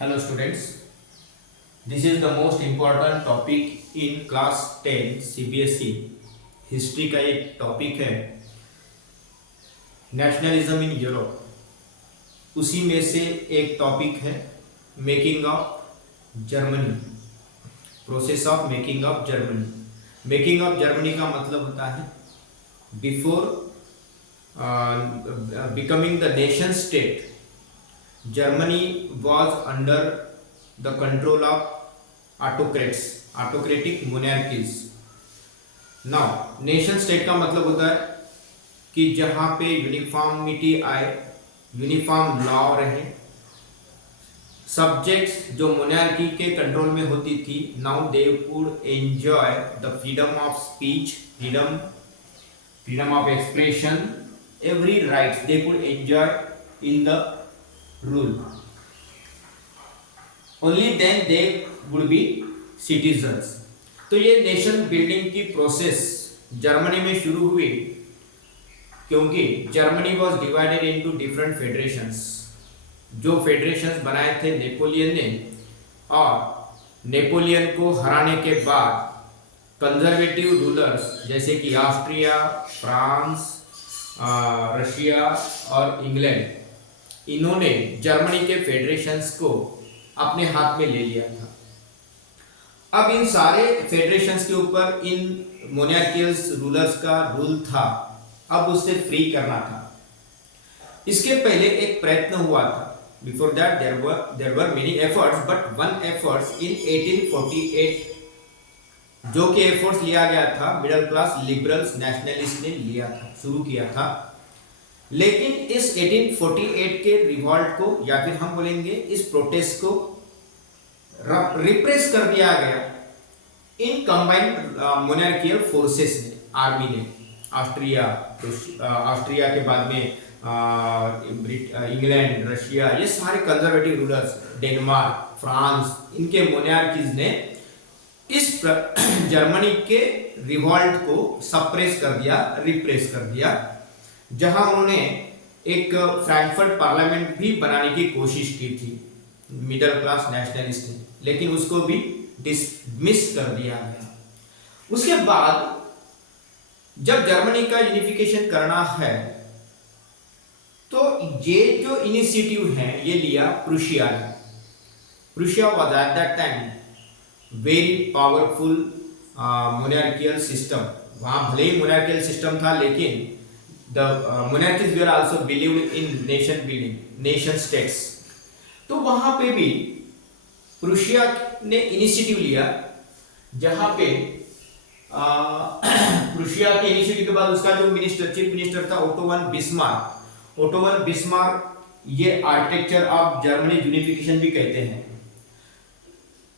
Hello students, this is the most important topic in class 10 CBSE history का एक topic है nationalism in Europe. उसी में से एक टॉपिक है making of Germany, process of making of Germany. Making of Germany का मतलब होता है before becoming the nation state Germany was under the control of autocratic monarchies. Now, nation state का मतलब होता है कि जहाँ पे यूनिफॉर्मिटी आए, यूनिफॉर्म लॉ रहे, सब्जेक्ट्स जो मोनार्की के कंट्रोल में होती थी, now they would enjoy the freedom of speech, freedom of expression, every rights they would enjoy in the rule. Only then they would be citizens. तो ये nation building की process Germany में शुरू हुई क्योंकि Germany was divided into different federations. जो federations बनाए थे नेपोलियन ने, और नेपोलियन को हराने के बाद कंजर्वेटिव रूलर्स जैसे कि ऑस्ट्रिया, फ्रांस, रशिया और इंग्लैंड, इन्होंने जर्मनी के फेडरेशंस को अपने हाथ में ले लिया था। अब इन सारे फेडरेशंस के ऊपर इन मोनार्कियल रूलर्स का रूल था, अब उससे फ्री करना था। इसके पहले एक प्रयत्न हुआ था। Before that there were many efforts, but one efforts in 1848 जो कि एफर्ट्स लिया गया था मिडिल क्लास लिबरल्स नेशनलिस्ट ने लिया था, शुरू किया था। लेकिन इस 1848 के रिवॉल्ट को, या फिर हम बोलेंगे इस प्रोटेस्ट को रिप्रेस कर दिया गया इन कंबाइंड मोनार्कियल फोर्सेस ने, आर्मी ने। ऑस्ट्रिया के बाद में इंग्लैंड, रशिया, ये सारे कंजर्वेटिव रूलर्स, डेनमार्क, फ्रांस, इनके मोनार्कीज ने इस जर्मनी के रिवॉल्ट को सप्रेस कर दिया, रिप्रेस कर दिया, जहां उन्होंने एक फ्रैंकफर्ट पार्लियामेंट भी बनाने की कोशिश की थी मिडिल क्लास नेशनलिस्ट ने, लेकिन उसको भी डिसमिस कर दिया गया। उसके बाद जब जर्मनी का यूनिफिकेशन करना है तो ये जो इनिशिएटिव है ये लिया प्रूशिया ने। Prussia was at that time very powerful monarchial system. वहां भले ही मोनार्कियल सिस्टम था, लेकिन the monarchies were also believed in nation building, nation states। तो वहां पे भी प्रूशिया ने इनिशिएटिव लिया, जहां पे प्रूशिया के इनिशिएटिव के बाद उसका जो चीफ मिनिस्टर था ओटो वन बिस्मार्क, ये आर्किटेक्चर ऑफ जर्मनी यूनिफिकेशन भी कहते हैं।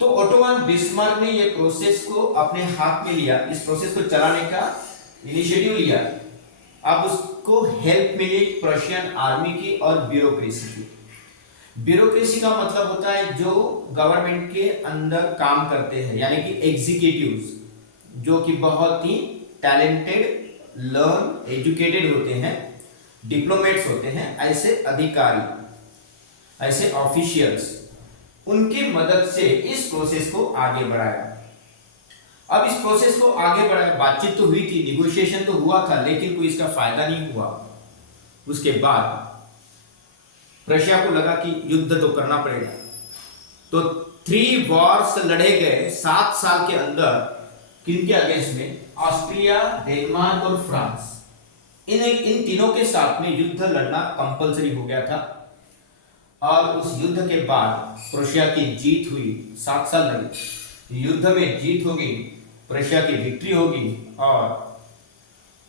तो ओटो वन बिस्मार्क ने ये प्रोसेस को अपने हाथ में लिया, इस प्रोसेस को चलाने का इनिशिएटिव लिया। अब उसको हेल्प मिली प्रशियन आर्मी की और ब्यूरोक्रेसी की। ब्यूरोक्रेसी का मतलब होता है जो गवर्नमेंट के अंदर काम करते हैं, यानी कि एग्जीक्यूटिव्स, जो कि बहुत ही टैलेंटेड, लर्न, एजुकेटेड होते हैं, डिप्लोमेट्स होते हैं, ऐसे अधिकारी, ऐसे ऑफिशियल्स, उनकी मदद से इस प्रोसेस को आगे बढ़ाया। अब इस प्रोसेस को आगे बढ़ाया, बातचीत तो हुई थी, निगोशिएशन तो हुआ था, लेकिन कोई इसका फायदा नहीं हुआ। उसके बाद रशिया को लगा कि युद्ध तो करना पड़ेगा, तो 3 वॉर्स लड़े गए 7 साल के अंदर। किनके अगेंस्ट में? ऑस्ट्रिया, डेनमार्क और फ्रांस। इन तीनों के साथ में युद्ध लड़ना कंपलसरी हो गया था। और उस युद्ध के बाद रशिया की जीत हुई। 7 साल लड़े, युद्ध में जीत होगी, प्रूशिया की विक्ट्री होगी, और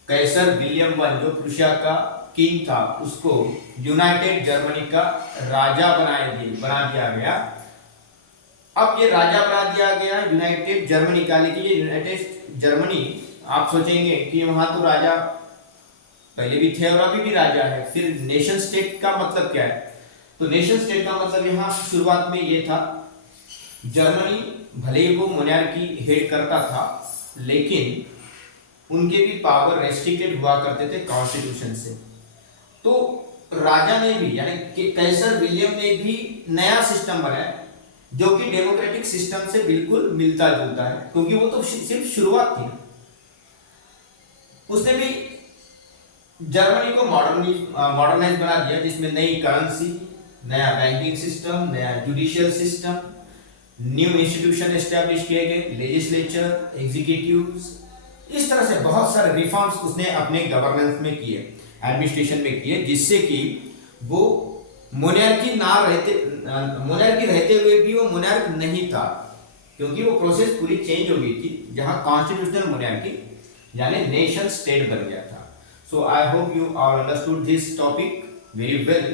कैसर विलियम वन, जो प्रूशिया का किंग था, उसको यूनाइटेड जर्मनी का राजा बना दिया गया। अब ये राजा बना दिया गया यूनाइटेड जर्मनी का, लेकिन ये यूनाइटेड जर्मनी, आप सोचेंगे कि वहां तो राजा पहले भी थे और अभी भी राजा है, फिर नेशन स्टेट का मतलब क्या है? तो नेशन स्टेट का मतलब यहां शुरुआत में ये था, जर्मनी भले ही वो मोनार्की हेड करता था, लेकिन उनके भी पावर रेस्ट्रिक्टेड हुआ करते थे कॉन्स्टिट्यूशन से। तो राजा ने भी, यानी कि कैसर विलियम ने भी नया सिस्टम बनाया जो कि डेमोक्रेटिक सिस्टम से बिल्कुल मिलता जुलता है, क्योंकि वो तो सिर्फ शुरुआत थी। उसने भी जर्मनी को मॉडर्नाइज बना दिया, जिसमें नई करेंसी, नया बैंकिंग सिस्टम, नया judicial system, new institution establish किए गए, लेजिस्लेचर, एग्जीक्यूटिव्स, इस तरह से बहुत सारे रिफॉर्म्स उसने अपने गवर्नेंस में किए, एडमिनिस्ट्रेशन में किए, जिससे कि वो मोनार्की रहते हुए भी वो मोनार्क नहीं था, क्योंकि वो प्रोसेस पूरी चेंज हो गई थी, जहां कॉन्स्टिट्यूशनल मोनार्की यानी नेशन स्टेट बन गया था। So I hope you all understood this topic very well.